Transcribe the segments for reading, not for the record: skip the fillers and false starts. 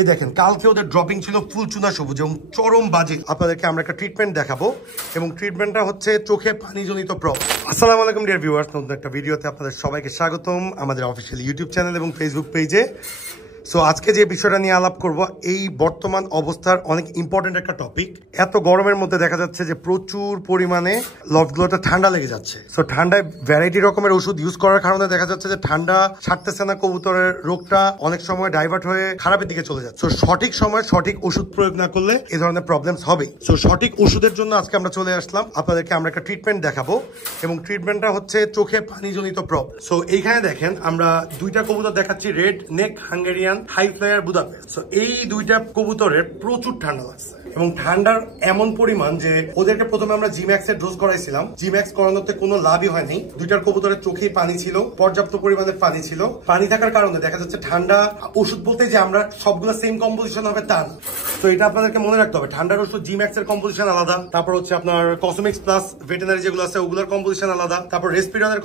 এই দেখেন কালকে ওদের ড্রপিং ছিল ফুল চুনা সবুজ এবং চরম বাজে। আপনাদেরকে আমরা একটা ট্রিটমেন্ট দেখাবো এবং ট্রিটমেন্টটা হচ্ছে চোখে পানিজনিত প্রবলেম। আসসালামু আলাইকুম ডিয়ার ভিউয়ার্স, নতুন একটা ভিডিওতে আপনাদের সবাইকে স্বাগতম আমাদের অফিসিয়াল ইউটিউব চ্যানেল এবং ফেসবুক পেজে। সো আজকে যে বিষয়টা নিয়ে আলাপ করব, এই বর্তমান অবস্থার অনেক ইম্পর্টেন্ট একটা টপিক। এত গরমের মধ্যে দেখা যাচ্ছে যে প্রচুর পরিমাণে লফটগুলোতে ঠান্ডা লেগে যাচ্ছে। সো ঠান্ডায় ভ্যারাইটি রকমের ওষুধ ইউজ করার কারণে দেখা যাচ্ছে যে ঠান্ডা ছাড়তেছে না, কবুতরের রোগটা অনেক সময় ডাইভার্ট হয়ে খারাপের দিকে চলে যাচ্ছে। সো সঠিক সময় সঠিক ওষুধ প্রয়োগ না করলে এই ধরনের প্রবলেমস হবে। সো সঠিক ওষুধের জন্য আজকে আমরা চলে আসলাম, আপনাদেরকে আমরা একটা ট্রিটমেন্ট দেখাবো এবং ট্রিটমেন্টটা হচ্ছে চোখে পানিজনিত প্রবলেম। সো এইখানে দেখেন আমরা দুইটা কবুতর দেখাচ্ছি, red neck Hungarian high flyer Budapest. So এই দুইটা কবুতরের প্রচুর ঠান্ডা লাগছে এবং ঠান্ডার এমন পরিমাণ যে ওদেরকে প্রথমে আমরা জিম্যাক্স এর ডোজ করাইছিলাম। জিম্যাক্স করানোতে কোনো লাভই হয়নি। দুইটার কবুতরের চোখেই পানি ছিল, পর্যাপ্ত পরিমাণে পানি ছিল। পানি থাকার কারণে দেখা যাচ্ছে ঠান্ডা ওষুধ বলতে যে আমরা সবগুলো সেম কম্পোজিশন হবে তা না। তো এটা আপনাদেরকে মনে রাখতে হবে, ঠান্ডার ওষুধ জিম্যাক্স এর কম্পোজিশন আলাদা, তারপর হচ্ছে আপনার কসমিক্স প্লাস ভেটেনারি যেগুলো আছে ওগুলোর কম্পোজিশন আলাদা, তারপর রেসপিরনের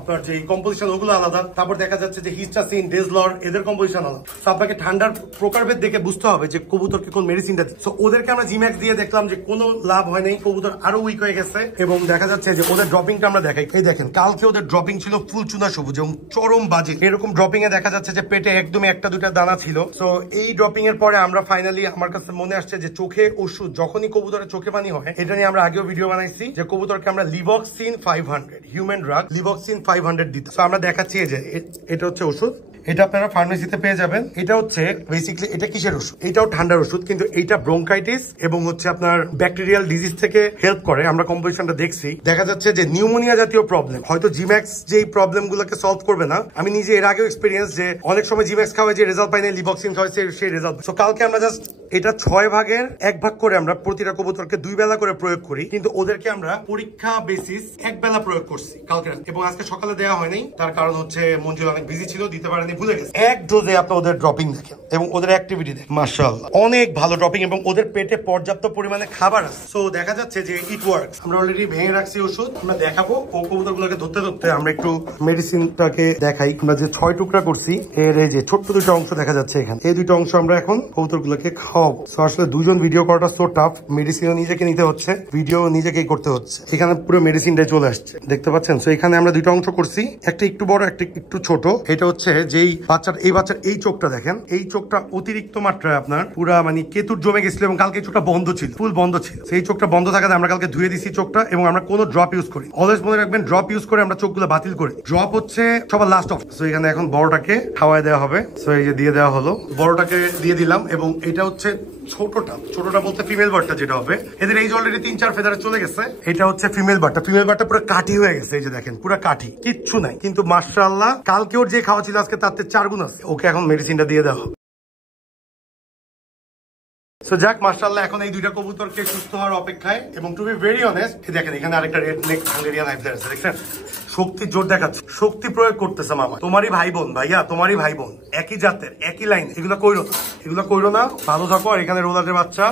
আপনার যে কম্পোজিশন ওগুলো আলাদা, তারপর দেখা যাচ্ছে যে হিস্টাসিন ডেজলর এদের কম্পোজিশন আলাদা। তো আপনাকে ঠান্ডার প্রকারভেদ দেখে বুঝতে হবে যে কবুতরকে কোন মেডিসিনটা দিচ্ছে। ওদেরকে আমরা জিম্যাক্স দিয়ে দেখলাম যে কোনো লাভ হয় নাই, কবুতর আরো উইক হয়ে গেছে এবং দেখা যাচ্ছে যে ওদের ড্রপিংটা আমরা দেখাই। এই দেখেন কালকে ওদের ড্রপিং ছিল ফুল চুনা সবুজ এবং চরম বাজে। এরকম ড্রপিং এ দেখা যাচ্ছে যে পেটে একদমই একটা দুইটা দানা ছিল। তো এই ড্রপিং এর পরে আমরা ফাইনালি আমার কাছে মনে আসছে যে চোখে ওষুধ যখনই কবুতরের চোখে পানি হয়, এটা নিয়ে আমরা আগেও ভিডিও বানাইছি যে কবুতরকে আমরা লিভক্সিন 500 হিউম্যান ড্রাগ লিভক্সিন 500 দিতে। তো আমরা দেখাচ্ছি যে এটা হচ্ছে ওষুধ, এটা আপনারা ফার্মেসিতে পেয়ে যাবেন। এটা হচ্ছে বেসিক্যালি এটা কিসের ওষুধ? এটাও ঠান্ডার ওষুধ, কিন্তু এটা ব্রঙ্কাইটিস এবং হচ্ছে আপনার ব্যাকটেরিয়াল ডিজিজ থেকে হেল্প করে। আমরা কম্পোজিশনটা দেখছি, দেখা যাচ্ছে যে নিউমোনিয়া জাতীয় প্রবলেম। হয়তো জিম্যাক্স যে প্রবলেম গুলোকে সলভ করবে না, আমি নিজে এর আগেও এক্সপিরিয়েন্স যে অনেক সময় জিম্যাক্স খাওয়ায় যে রেজাল্ট পাই না, লিভক্সিন খাওয়ায় সেই রেজাল্ট। তো কালকে আমরা জাস্ট এটা 6 ভাগের 1 ভাগ করে আমরা প্রতিটা কবুতরকে 2 বেলা করে প্রয়োগ করি, কিন্তু ওদেরকে আমরা পরীক্ষা বেসিস 1 বেলা প্রয়োগ করছি কালকে এবং আজকে সকালে দেওয়া হয়নি। তার কারণ হচ্ছে মঞ্জুর অনেক বিজি ছিল, দিতে পারেনি, ভুলে গেছে। এক ডোজে আপনি ওদের ড্রপিং দেখেন এবং ওদের অ্যাক্টিভিটি দেখেন, মাশাআল্লাহ অনেক ভালো ড্রপিং এবং ওদের পেটে পর্যাপ্ত পরিমাণে খাবার আছে। সো দেখা যাচ্ছে যে ইট ওয়ার্কস। আমরা অলরেডি ভেঙে রাখছি ওষুধ, আমরা দেখাবো। ও কবুতরগুলোকে ধরতে ধরতে আমরা একটু মেডিসিনটাকে দেখাই। আমরা যে 6 টুকরা করছি এর এই যে ছোট্ট দুটো অংশ দেখা যাচ্ছে এখানে, এই দুটো অংশ আমরা এখন কবুতরগুলোকে খাওয়াবো। সো আসলে দুজন ভিডিও করাটা সো টাফ, মেডিসিনও নিজেকে নিতে হচ্ছে, ভিডিও নিজেকেই করতে হচ্ছে। এখানে পুরো মেডিসিনটাই চলে আসছে, দেখতে পাচ্ছেন। সো এখানে আমরা দুটো অংশ করছি, একটা একটু বড় একটা একটু ছোট। এটা হচ্ছে যেই বাচ্চার এই চোখটা দেখেন, এই চোখটা অতিরিক্ত মাত্রায় আপনার পুরা মানে কেতুর জমে গেছিল এবং কালকে চোখটা বন্ধ ছিল, ফুল বন্ধ ছিল। সেই চোখটা বন্ধ থাকাতে আমরা কালকে ধুয়ে দিছি চোখটা এবং আমরা কোনো ড্রপ ইউজ করি। অলওয়েজ মনে রাখবেন, ড্রপ ইউজ করে আমরা চোখগুলো বাতিল করি। ড্রপ হচ্ছে সবার লাস্ট অফ। সো এখানে এখন বড়টাকে খাওয়াই দেওয়া হবে। সো এই যে দিয়ে দেওয়া হলো, বড়টাকে দিয়ে দিলাম এবং এটা হচ্ছে ছোটটা বলতে ফিমেল বার্ডটা যেটা হবে। এদের এই অলরেডি 3-4 ফেদারে চলে গেছে। এটা হচ্ছে ফিমেল বার্ডটা পুরো কাঠি হয়ে গেছে, এই যে দেখেন পুরো কাঠি, কিচ্ছু নাই। কিন্তু মাশাআল্লাহ কালকে ওর যে খাওয়া ছিল আজকে তার 4 গুণ আছে। ওকে এখন মেডিসিনটা দিয়ে দেওয়া। সো যাক, মাশাআল্লাহ এখন এই দুইটা কবুতরকে সুস্থ হওয়ার অপেক্ষায়। এবং টু বি ভেরি অনেস্ট, দেখেন এখানে আরেকটা red neck Hungarian high flyer আছে, দেখছেন শক্তি জোর দেখাচ্ছে, শক্তি প্রয়োগ করতেছে। মামা তোমারই ভাই বোন, ভাইয়া তোমারই ভাই বোন, একই জাতের একই লাইন, এগুলো কইরো না, ভালো থাকো। আর এখানে রোলারের বাচ্চা।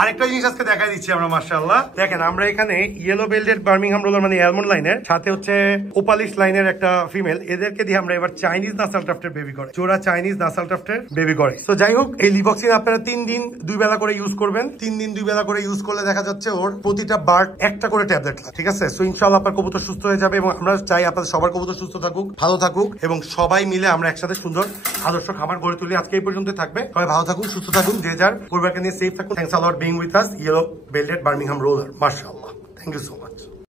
আরেকটা জিনিস আজকে দেখাই দিচ্ছি আমরা, মাশাআল্লাহ দেখেন আমরা এখানে ইয়েলো বেল্টেড বার্মিংহাম রোলার মানে অ্যালমন্ড লাইনের সাথে হচ্ছে ওপালিশ লাইনের একটা ফিমেল, এদেরকে দিয়ে আমরা এবার চাইনিজ নাসাল টাফটের বেবি করে, জোড়া চাইনিজ নাসাল টাফটের বেবি করে। তো যাই হোক, এই লিভক্সিন আপনারা 3 দিন 2 বেলা করে ইউজ করবেন। 3 দিন 2 বেলা করে ইউজ করলে দেখা যাচ্ছে ওর প্রতিটা বার্ড একটা করে ট্যাবলেট লাগে, ঠিক আছে? সো ইনশাআল্লাহ আপনার কবুতর সুস্থ হয়ে যাবে এবং আমরা চাই আপনাদের সবার কবুতর সুস্থ থাকুক, ভালো থাকুক এবং সবাই মিলে আমরা একসাথে সুন্দর আদর্শ খাবার গড়ে তুলি। আজকে এই পর্যন্ত থাকবে, সবাই ভালো থাকুন, সুস্থ থাকুন, যে যার পরিবারকে নিয়ে সেফ থাকুন। Thanks a lot being with us, yellow belted Birmingham roller, মাশাআল্লাহ, থ্যাংক ইউ সো মাচ।